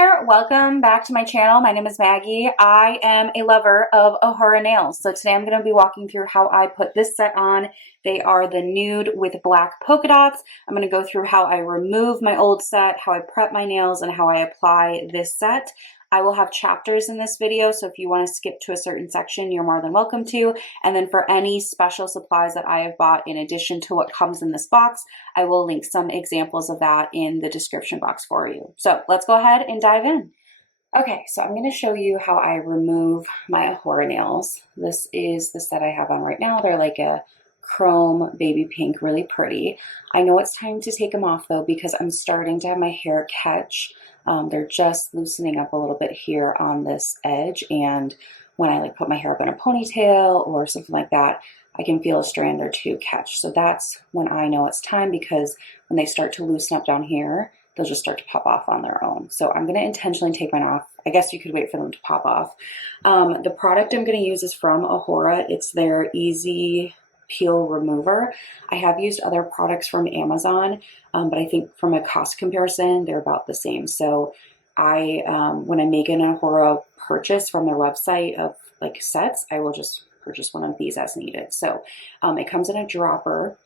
there, welcome back to my channel. My name is Maggie. I am a lover of Ohora nails. So today I'm going to be walking through how I put this set on. They are the nude with black polka dots. I'm going to go through how I remove my old set, how I prep my nails, and how I apply this set. I will have chapters in this video, so if you want to skip to a certain section, you're more than welcome to. And then for any special supplies that I have bought in addition to what comes in this box, I will link some examples of that in the description box for you. So let's go ahead and dive in. Okay, so I'm going to show you how I remove my Ohora nails. This is the set I have on right now. They're like a chrome baby pink, really pretty. I know it's time to take them off though because I'm starting to have my hair catch. They're just loosening up a little bit here on this edge, and when I put my hair up in a ponytail or something like that, I can feel a strand or two catch. So that's when I know it's time, because when they start to loosen up down here, they'll just start to pop off on their own. So I'm going to intentionally take mine off. I guess you could wait for them to pop off. The product I'm going to use is from Ohora. It's their Easy Peel Remover. I have used other products from Amazon, but I think from a cost comparison, they're about the same. So when I make an Ohora purchase from their website of like sets, I will just purchase one of these as needed. So it comes in a dropper,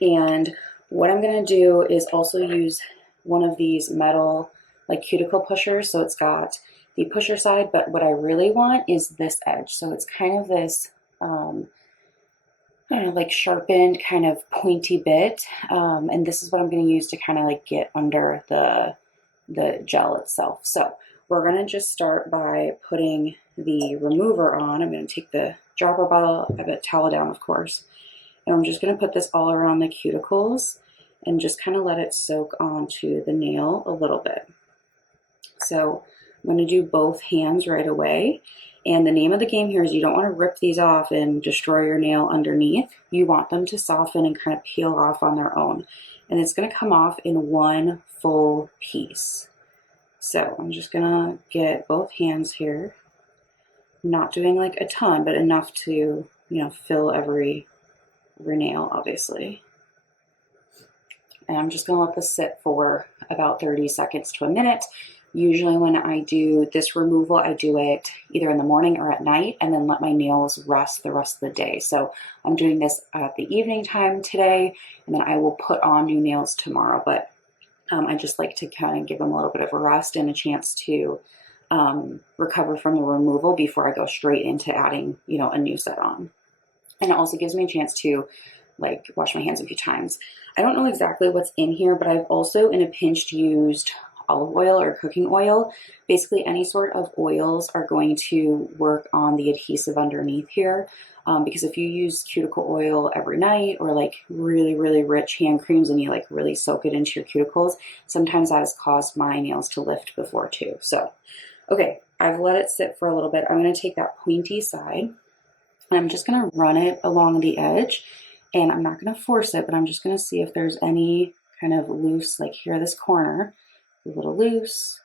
and what I'm going to do is also use one of these metal like cuticle pushers. So it's got the pusher side, but what I really want is this edge. So it's kind of this I don't know, like sharpened kind of pointy bit, and this is what I'm going to use to kind of like get under the gel itself. So we're going to just start by putting the remover on. I'm going to take the dropper bottle, have it towel down of course, and I'm just going to put this all around the cuticles and just kind of let it soak onto the nail a little bit. So I'm going to do both hands right away. And the name of the game here is you don't want to rip these off and destroy your nail underneath. You want them to soften and kind of peel off on their own. And it's going to come off in one full piece. So I'm just going to get both hands here. I'm not doing like a ton, but enough to, fill every nail, obviously. And I'm just going to let this sit for about 30 seconds to a minute. Usually when I do this removal, I do it either in the morning or at night, and then let my nails rest the rest of the day. So I'm doing this at the evening time today, and then I will put on new nails tomorrow. But I just like to kind of give them a little bit of a rest and a chance to recover from the removal before I go straight into adding, a new set on. And it also gives me a chance to wash my hands a few times. I don't know exactly what's in here, but I've also in a pinch used olive oil or cooking oil. Basically any sort of oils are going to work on the adhesive underneath here, because if you use cuticle oil every night or like really, really rich hand creams and you really soak it into your cuticles, sometimes that has caused my nails to lift before too. So, okay, I've let it sit for a little bit. I'm going to take that pointy side and I'm just going to run it along the edge, and I'm not going to force it, but I'm just going to see if there's any kind of loose, like here, this corner, a little loose.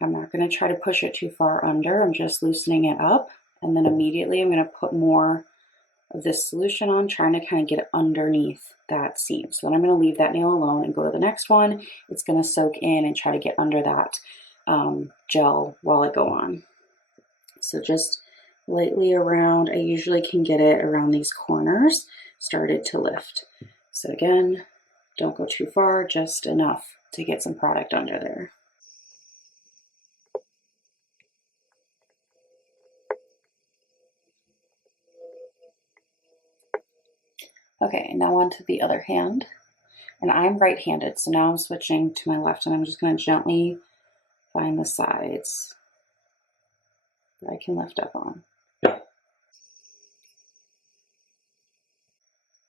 I'm not going to try to push it too far under. I'm just loosening it up, and then immediately I'm going to put more of this solution on, trying to kind of get it underneath that seam. So then I'm going to leave that nail alone and go to the next one. It's going to soak in and try to get under that gel while I go on. So just lightly around, I usually can get it around these corners, started to lift. So again, don't go too far, just enough to get some product under there. Okay, now on to the other hand. And I'm right-handed, so now I'm switching to my left, and I'm just going to gently find the sides that I can lift up on.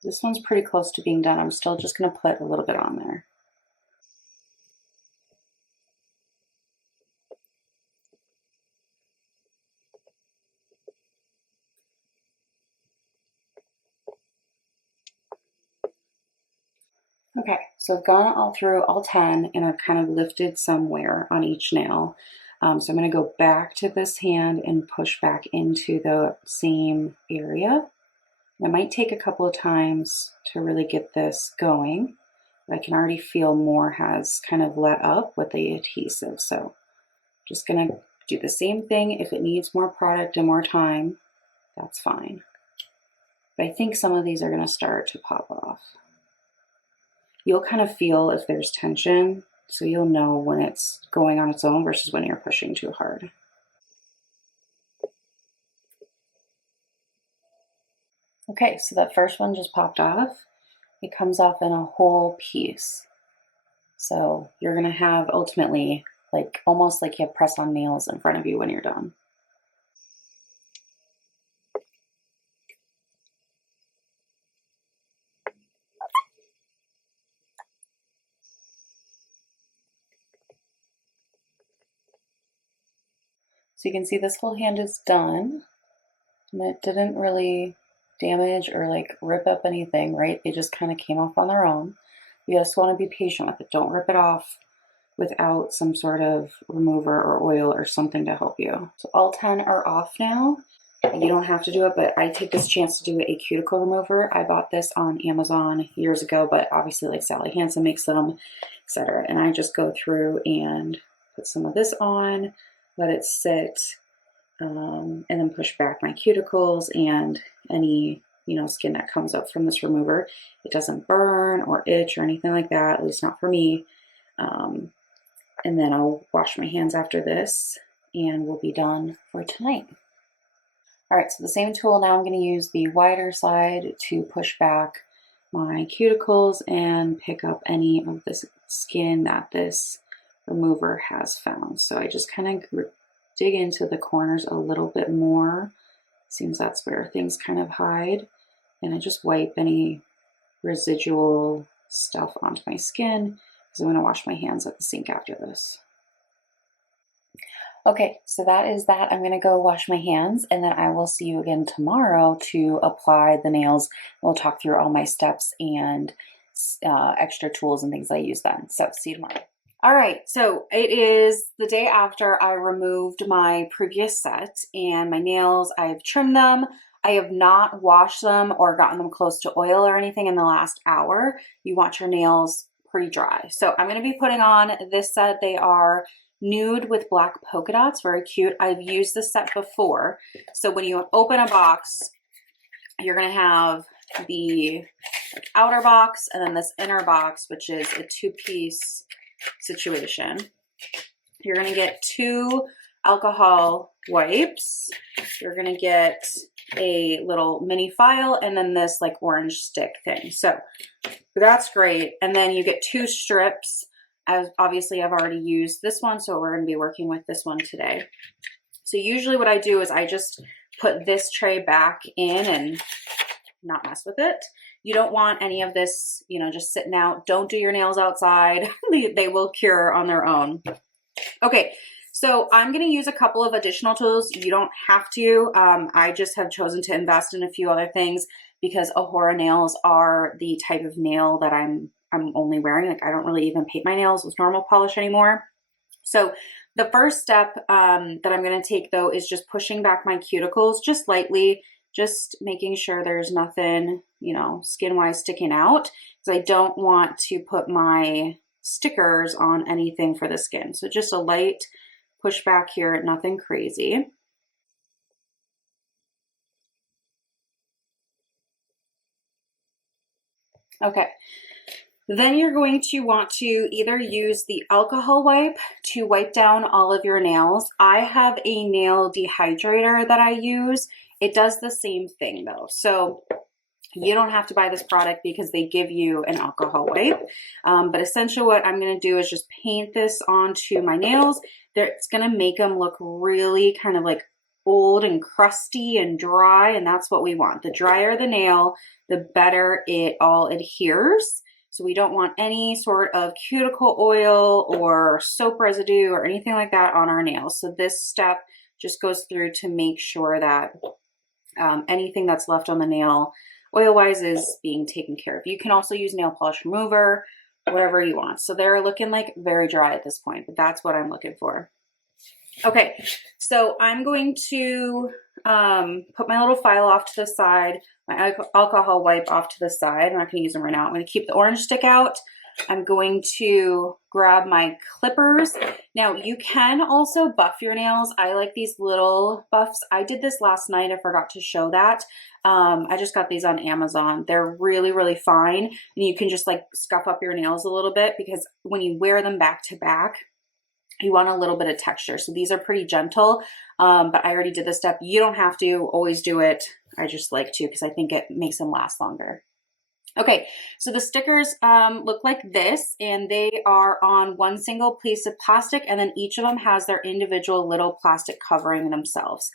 This one's pretty close to being done. I'm still just going to put a little bit on there. Okay, so I've gone all through all 10, and I've kind of lifted somewhere on each nail. So I'm going to go back to this hand and push back into the same area. It might take a couple of times to really get this going. I can already feel more has kind of let up with the adhesive. So Just gonna do the same thing. If it needs more product and more time, that's fine. But I think some of these are gonna start to pop off. You'll kind of feel if there's tension, so you'll know when it's going on its own versus when you're pushing too hard. Okay, so that first one just popped off. It comes off in a whole piece. So you're gonna have ultimately like almost like you have press-on nails in front of you when you're done. So you can see this whole hand is done, and it didn't really damage or like rip up anything, right? They just kind of came off on their own. You just want to be patient with it. Don't rip it off without some sort of remover or oil or something to help you. So all 10 are off now. You don't have to do it, but I take this chance to do a cuticle remover. I bought this on Amazon years ago, but obviously like Sally Hansen makes them, etc. And I just go through and put some of this on, let it sit, and then push back my cuticles and any skin that comes up from this remover. It doesn't burn or itch or anything like that, at least not for me. And then I'll wash my hands after this and we'll be done for tonight. All right, so the same tool now, I'm going to use the wider side to push back my cuticles and pick up any of this skin that this remover has found. So I just kind of dig into the corners a little bit more. Seems that's where things kind of hide. And I just wipe any residual stuff onto my skin because I'm going to wash my hands at the sink after this. Okay, so that is that. I'm gonna go wash my hands and then I will see you again tomorrow to apply the nails. We'll talk through all my steps and extra tools and things I use then. So see you tomorrow. All right, so it is the day after I removed my previous set and my nails, I've trimmed them. I have not washed them or gotten them close to oil or anything in the last hour. You want your nails pretty dry. So I'm gonna be putting on this set. They are nude with black polka dots, very cute. I've used this set before. So when you open a box, you're gonna have the outer box and then this inner box, which is a two-piece situation. You're gonna get 2 alcohol wipes. You're gonna get a little mini file and then this like orange stick thing. So that's great. And then you get 2 strips. Obviously I've already used this one, so we're going to be working with this one today. So usually what I do is I just put this tray back in and not mess with it. You don't want any of this, just sitting out. Don't do your nails outside. They will cure on their own. Okay, so I'm going to use a couple of additional tools. You don't have to. I just have chosen to invest in a few other things because Ohora nails are the type of nail that I'm only wearing. Like I don't really even paint my nails with normal polish anymore. So the first step that I'm going to take though is just pushing back my cuticles just lightly, just making sure there's nothing, skin wise sticking out because I don't want to put my stickers on anything for the skin. So just a light push back here, nothing crazy. Okay. Then you're going to want to either use the alcohol wipe to wipe down all of your nails. I have a nail dehydrator that I use. It does the same thing though. So you don't have to buy this product because they give you an alcohol wipe. But essentially what I'm going to do is just paint this onto my nails. It's going to make them look really kind of like old and crusty and dry. And that's what we want. The drier the nail, the better it all adheres. So we don't want any sort of cuticle oil or soap residue or anything like that on our nails. So this step just goes through to make sure that anything that's left on the nail oil-wise is being taken care of. You can also use nail polish remover, whatever you want. So they're looking like very dry at this point, but that's what I'm looking for. Okay, so I'm going to put my little file off to the side, my alcohol wipe off to the side. I'm not going to use them right now. I'm going to keep the orange stick out. I'm going to grab my clippers. Now you can also buff your nails. I like these little buffs. I did this last night. I forgot to show that. I just got these on Amazon. They're really, really fine. And you can just like scuff up your nails a little bit because when you wear them back to back, you want a little bit of texture. So these are pretty gentle, but I already did this step. You don't have to always do it. I just like to because I think it makes them last longer. Okay, so the stickers look like this, and they are on one single piece of plastic, and then each of them has their individual little plastic covering themselves.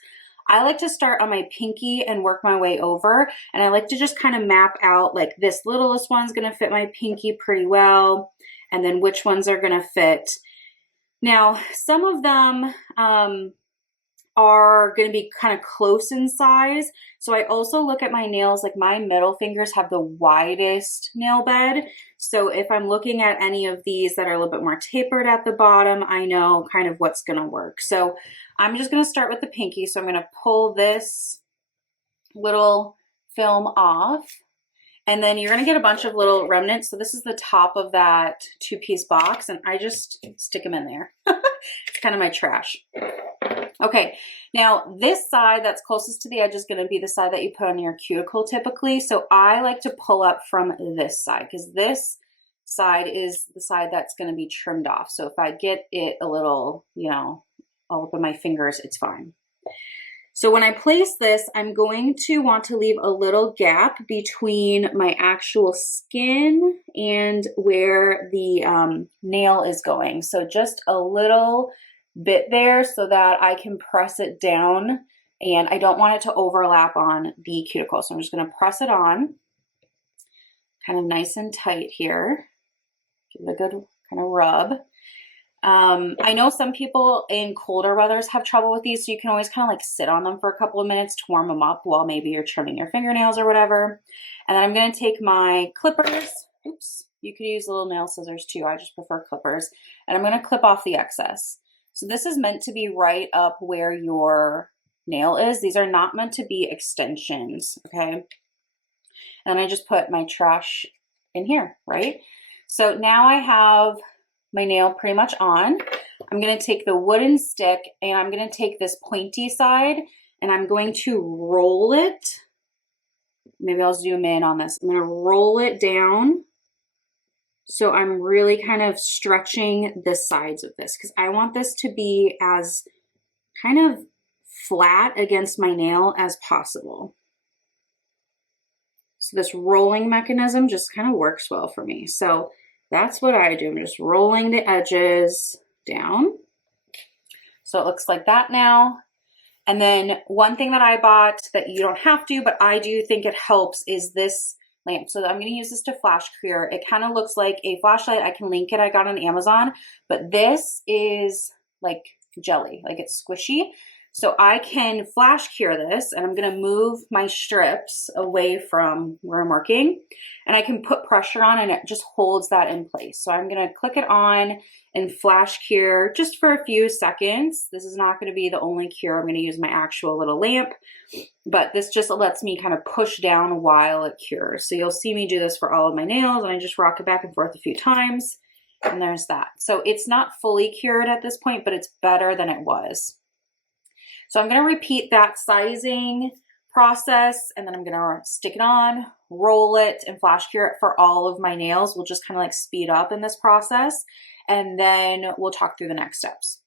I like to start on my pinky and work my way over, and I like to just kind of map out like this littlest one's gonna fit my pinky pretty well, and then which ones are gonna fit. Now, some of them are going to be kind of close in size. So I also look at my nails, like my middle fingers have the widest nail bed. So if I'm looking at any of these that are a little bit more tapered at the bottom, I know kind of what's going to work. So I'm just going to start with the pinky. So I'm going to pull this little film off. And then you're gonna get a bunch of little remnants. So this is the top of that 2-piece box, and I just stick them in there. It's kind of my trash. Okay, now this side that's closest to the edge is gonna be the side that you put on your cuticle typically. So I like to pull up from this side because this side is the side that's gonna be trimmed off. So if I get it a little, you know, all up in my fingers, it's fine. So when I place this, I'm going to want to leave a little gap between my actual skin and where the nail is going. So just a little bit there so that I can press it down, and I don't want it to overlap on the cuticle. So I'm just going to press it on kind of nice and tight here. Give it a good kind of rub. I know some people in colder weathers have trouble with these, so you can always kind of like sit on them for a couple of minutes to warm them up while maybe you're trimming your fingernails or whatever. And then I'm going to take my clippers. Oops, you could use little nail scissors too. I just prefer clippers. And I'm going to clip off the excess. So this is meant to be right up where your nail is. These are not meant to be extensions, okay? And I just put my trash in here, right? So now I have my nail pretty much on. I'm going to take the wooden stick and I'm going to take this pointy side and I'm going to roll it. Maybe I'll zoom in on this. I'm going to roll it down. So I'm really kind of stretching the sides of this because I want this to be as kind of flat against my nail as possible. So this rolling mechanism just kind of works well for me. So that's what I do. I'm just rolling the edges down. So it looks like that now. And then one thing that I bought that you don't have to, but I do think it helps is this lamp. So I'm going to use this to flash cure. It kind of looks like a flashlight. I can link it. I got on Amazon, but this is like jelly, like it's squishy. So I can flash cure this and I'm going to move my strips away from where I'm working and I can put pressure on and it just holds that in place. So I'm going to click it on and flash cure just for a few seconds. This is not going to be the only cure. I'm going to use my actual little lamp, but this just lets me kind of push down while it cures. So you'll see me do this for all of my nails and I just rock it back and forth a few times and there's that. So it's not fully cured at this point, but it's better than it was. So I'm going to repeat that sizing process and then I'm going to stick it on, roll it, and flash cure it for all of my nails. We'll just kind of like speed up in this process and then we'll talk through the next steps.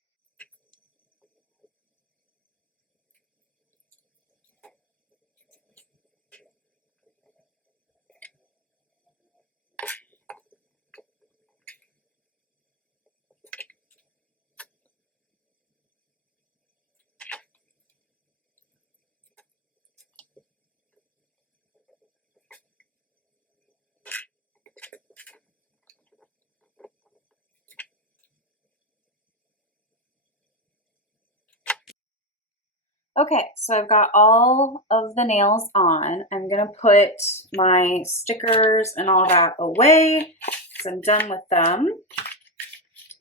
Okay, so I've got all of the nails on. I'm gonna put my stickers and all that away because I'm done with them.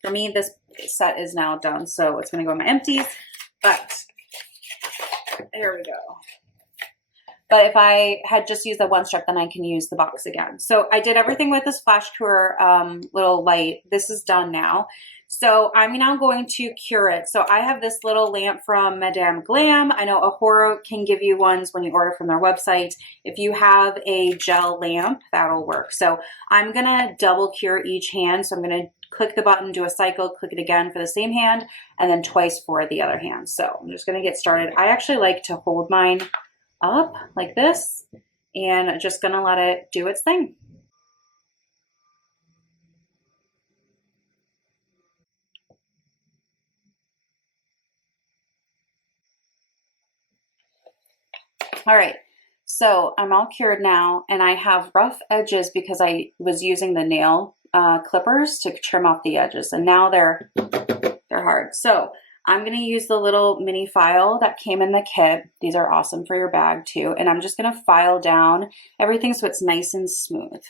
For me, this set is now done, so it's gonna go in my empties, but there we go. But if I had just used the one strip, then I can use the box again. So I did everything with this flash cure little light. This is done now. So I'm now going to cure it. So I have this little lamp from Madame Glam. I know Ohora can give you ones when you order from their website. If you have a gel lamp, that'll work. So I'm gonna double cure each hand. So I'm gonna click the button, do a cycle, click it again for the same hand, and then twice for the other hand. So I'm just gonna get started. I actually like to hold mine up like this and just gonna let it do its thing. All right, so I'm all cured now, and I have rough edges because I was using the nail clippers to trim off the edges, and now they're hard. So I'm going to use the little mini file that came in the kit. These are awesome for your bag too, and I'm just going to file down everything so it's nice and smooth.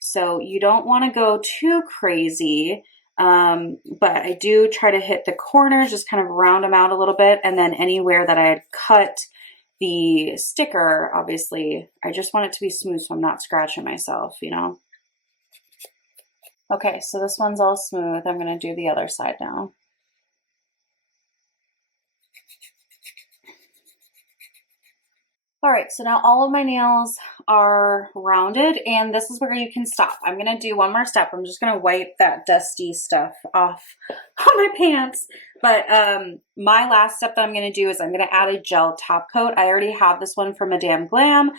So you don't want to go too crazy, but I do try to hit the corners, just kind of round them out a little bit, and then anywhere that I had cut the sticker, obviously, I just want it to be smooth so I'm not scratching myself, you know? Okay, so this one's all smooth. I'm gonna do the other side now. All right, so now all of my nails are rounded, and this is where you can stop. I'm gonna do one more step. I'm just gonna wipe that dusty stuff off on my pants. But my last step that I'm gonna do is I'm gonna add a gel top coat. I already have this one from Madame Glam.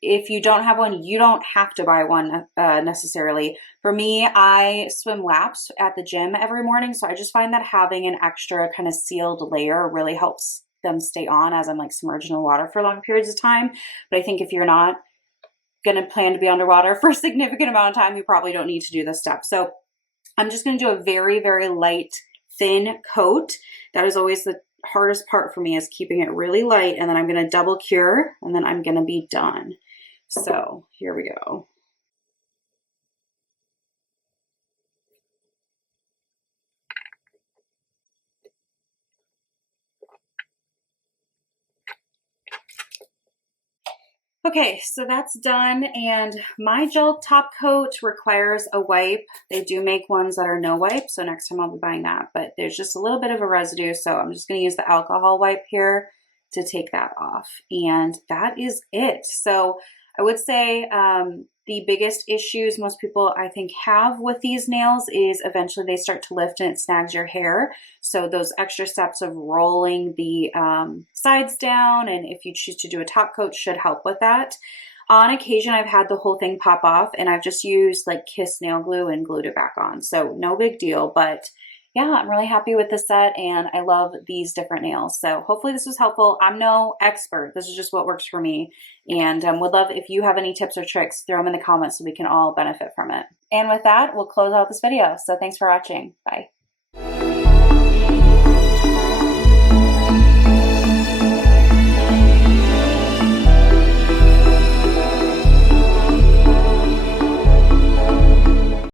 If you don't have one, you don't have to buy one necessarily. For me, I swim laps at the gym every morning, so I just find that having an extra kind of sealed layer really helps them stay on as I'm like submerged in the water for long periods of time. But I think if you're not going to plan to be underwater for a significant amount of time, you probably don't need to do this step. So I'm just going to do a very, very light, thin coat. That is always the hardest part for me, is keeping it really light. And then I'm going to double cure, and then I'm going to be done. So here we go. Okay, so that's done, and my gel top coat requires a wipe. They do make ones that are no wipe, so next time I'll be buying that, but there's just a little bit of a residue, so I'm just going to use the alcohol wipe here to take that off, and that is it. So I would say the biggest issues most people, I think, have with these nails is eventually they start to lift and it snags your hair. So those extra steps of rolling the sides down, and if you choose to do a top coat, should help with that. On occasion, I've had the whole thing pop off, and I've just used like Kiss nail glue and glued it back on. So no big deal, but yeah, I'm really happy with the set, and I love these different nails. So hopefully this was helpful. I'm no expert. This is just what works for me, and would love if you have any tips or tricks, throw them in the comments so we can all benefit from it. And with that, we'll close out this video. So thanks for watching. Bye.